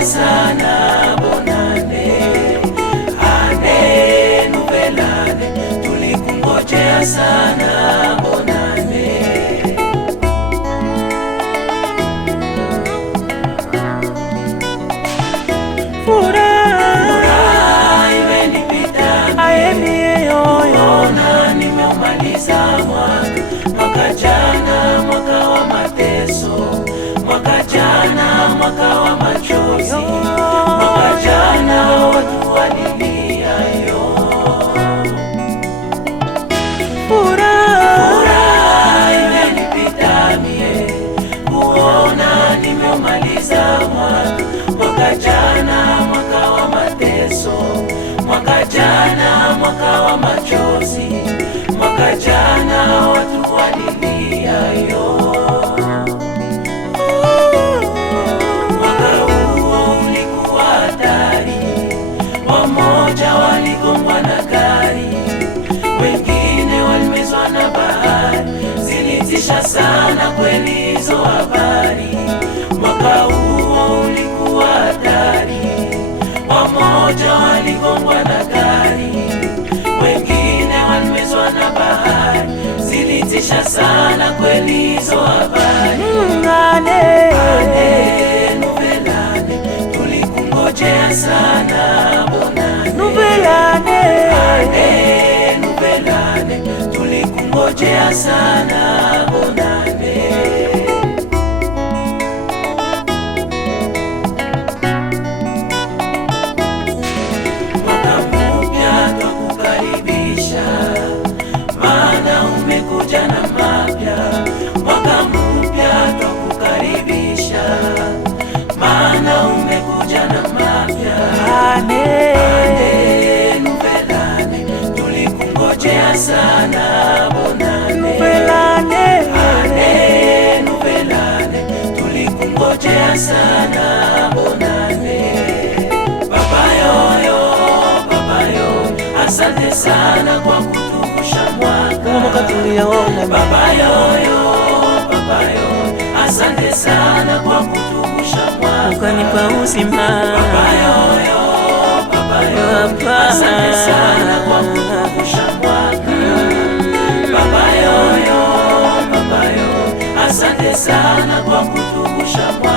tulikungojea sana bonane, ane nubelane, tulikungojea sana bonane. Furaha imenipita kuona nimeumaliza mwaka jana, mwaka wa mateso, mwaka jana, mwaka wa machozi, mwaka jana watu walilia yo. Furaha imenipita mie kuona nimeumaliza mwaka jana, mwaka wa mateso, mwaka jana, mwaka wa machozi, mwaka jana watu walilia yo. Mwaka huo ulikuwa hatari, wamoja waligongwa na gari, wengine walimezwa na bahari. Zilitisha sana kweli hizo habari. Mwaka huo ulikuwa hatari, wamoja waligongwa na gari, wengine walimezwa na bahari. Zilitisha sana kweli hizo habari. Ane nubelane, tulikungojea sana bonane. Ane nubelane, tulikungojea sana bonane. Mwaka mpya twakukaribisha, maana umekuja na mapya. Mwaka mpya twakukaribisha, maana umekuja na mapya. Ane nubelane, tulikungojea sana bonane. Ane nubelane, tulikungojea sana bonane. Baba yoyo, baba yo, asante sana kwa kutuvusha mwaka. Baba yoyo, baba yo, asante sana kwa kutuvusha mwaka. Ukanipa uzima. Baba yoyo, baba yo, asante sana kwa kutuvusha mwaka. Baba yoyo, baba yo, asante sana kwa kutuvusha mwaka.